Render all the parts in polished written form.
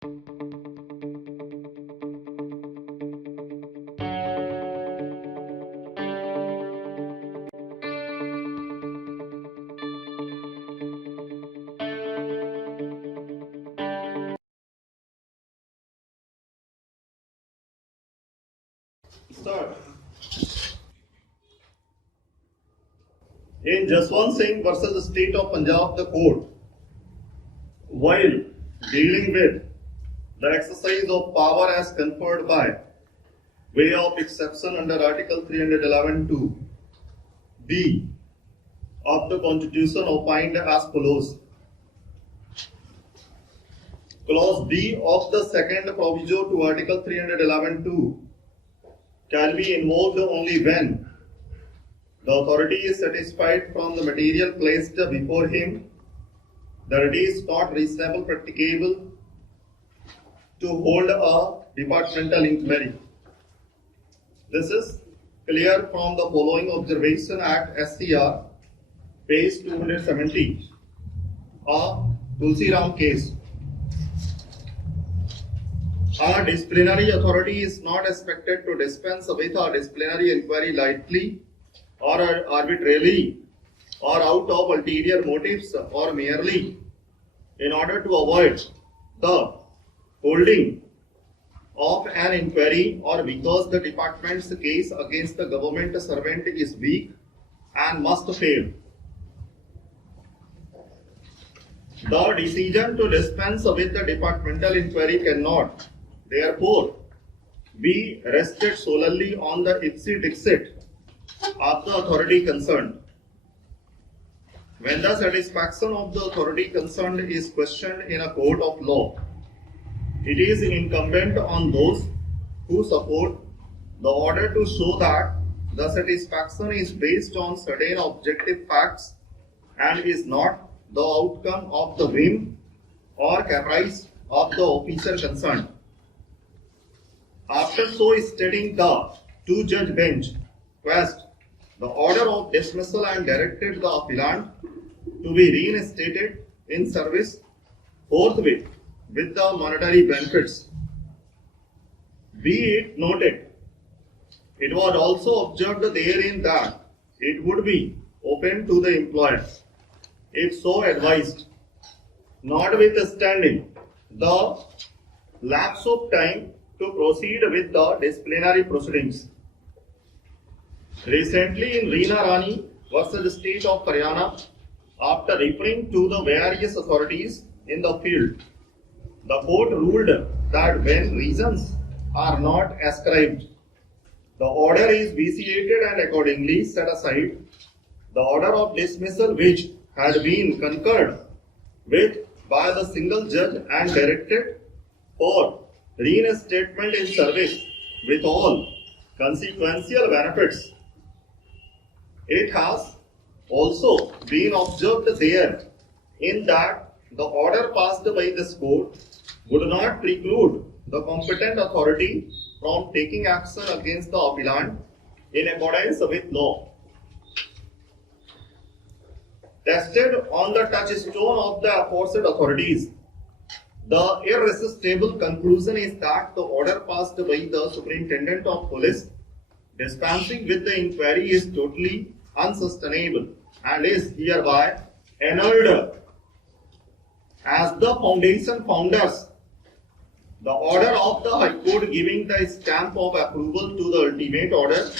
Start. In Jaswant Singh versus State of Punjab, the court, while dealing with the exercise of power as conferred by way of exception under Article 311(2) B of the Constitution, opined as follows. Clause B of the second proviso to Article 311(2) can be invoked only when the authority is satisfied from the material placed before him that it is not reasonable practicable to hold a departmental inquiry. This is clear from the following observation at SCR, page 270, a Tulsi Ram case. A disciplinary authority is not expected to dispense with a disciplinary inquiry lightly or arbitrarily or out of ulterior motives or merely in order to avoid the holding of an inquiry or because the department's case against the government servant is weak and must fail. The decision to dispense with the departmental inquiry cannot, therefore, be rested solely on the ipse dixit of the authority concerned. When the satisfaction of the authority concerned is questioned in a court of law, it is incumbent on those who support the order to show that the satisfaction is based on certain objective facts and is not the outcome of the whim or caprice of the officer concerned. After so stating, the two-judge bench quashed the order of dismissal and directed the appellant to be reinstated in service forthwith with the monetary benefits. Be it noted, it was also observed therein that it would be open to the employer, if so advised, notwithstanding the lapse of time, to proceed with the disciplinary proceedings. Recently, in Reena Rani versus State of Haryana, after referring to the various authorities in the field, the court ruled that when reasons are not ascribed, the order is vitiated and accordingly set aside. The order of dismissal, which had been concurred with by the single judge and directed for reinstatement in service with all consequential benefits. It has also been observed there in that the order passed by this court would not preclude the competent authority from taking action against the appellant in accordance with law. Tested on the touchstone of the aforesaid authorities, the irresistible conclusion is that the order passed by the Superintendent of Police dispensing with the inquiry is totally unsustainable and is hereby annulled. As the foundation founders, the order of the High Court giving the stamp of approval to the ultimate order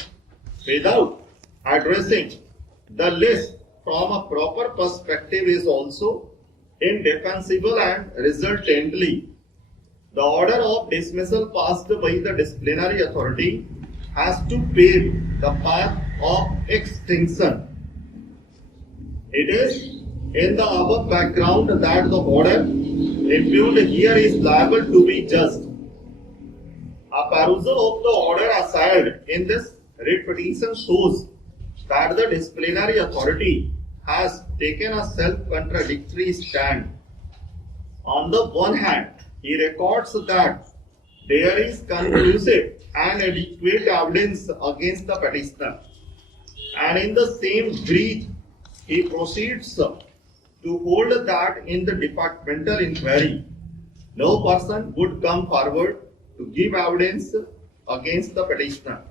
without addressing the list from a proper perspective is also indefensible, and resultantly the order of dismissal passed by the disciplinary authority has to pave the path of extinction. It is in the above background that the order impugned here is liable to be just. A perusal of the order assigned in this writ petition shows that the disciplinary authority has taken a self-contradictory stand. On the one hand, he records that there is conclusive and adequate evidence against the petitioner, and in the same breath, he proceeds to hold that in the departmental inquiry, no person would come forward to give evidence against the petitioner.